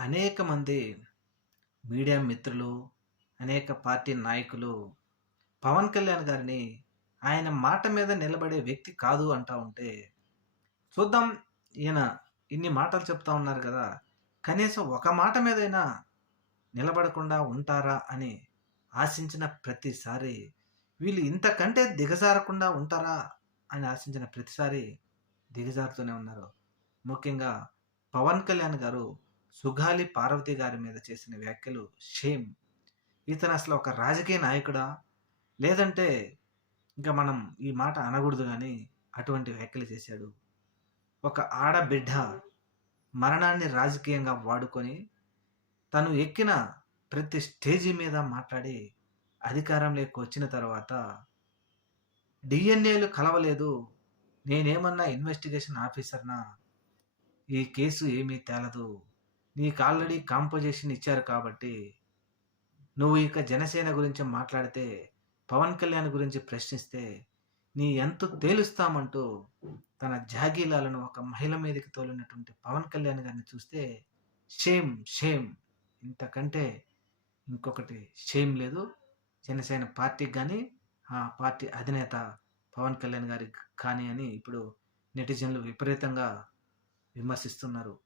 అనేక మంది మీడియా మిత్రులు అనేక పార్టీ నాయకులు పవన్ కళ్యాణ్ గారిని ఆయన మాట మీద నిలబడే వ్యక్తి కాదు అంటా ఉంటే చూద్దాం ఈయన ఇన్ని మాటలు చెప్తా ఉన్నారు కదా కనీసం ఒక మాట మీదైనా నిలబడకుండా ఉంటారా అని ఆశించిన ప్రతిసారి వీళ్ళు ఇంతకంటే దిగజారకుండా ఉంటారా అని ఆశించిన ప్రతిసారి దిగజారుతూనే ఉన్నారు. ముఖ్యంగా పవన్ కళ్యాణ్ గారు సుగాలి పార్వతి గారి మీద చేసిన వ్యాఖ్యలు షేమ్ ఇతను అసలు ఒక రాజకీయ నాయకుడా? లేదంటే ఇంకా మనం ఈ మాట అనకూడదు కానీ అటువంటి వ్యాఖ్యలు చేశాడు. ఒక ఆడబిడ్డ మరణాన్ని రాజకీయంగా వాడుకొని తను ఎక్కిన ప్రతి స్టేజీ మీద మాట్లాడి అధికారంలోకి వచ్చిన తర్వాత డిఎన్ఏలు కలవలేదు. నేనేమన్నా ఇన్వెస్టిగేషన్ ఆఫీసర్నా? ఈ కేసు ఏమీ తేలదు. నీకు ఆల్రెడీ కాంపోజిషన్ ఇచ్చారు కాబట్టి నువ్వు ఇక జనసేన గురించి మాట్లాడితే పవన్ కళ్యాణ్ గురించి ప్రశ్నిస్తే నీ ఎంత తేలుస్తామంటూ తన జాగీలాలను ఒక మహిళ మీదకి తోలినటువంటి పవన్ కళ్యాణ్ గారిని చూస్తే షేమ్ షేమ్. ఇంతకంటే ఇంకొకటి షేమ్ లేదు. జనసేన పార్టీకి కానీ ఆ పార్టీ అధినేత పవన్ కళ్యాణ్ గారికి కానీ అని ఇప్పుడు నెటిజన్లు విపరీతంగా విమర్శిస్తున్నారు.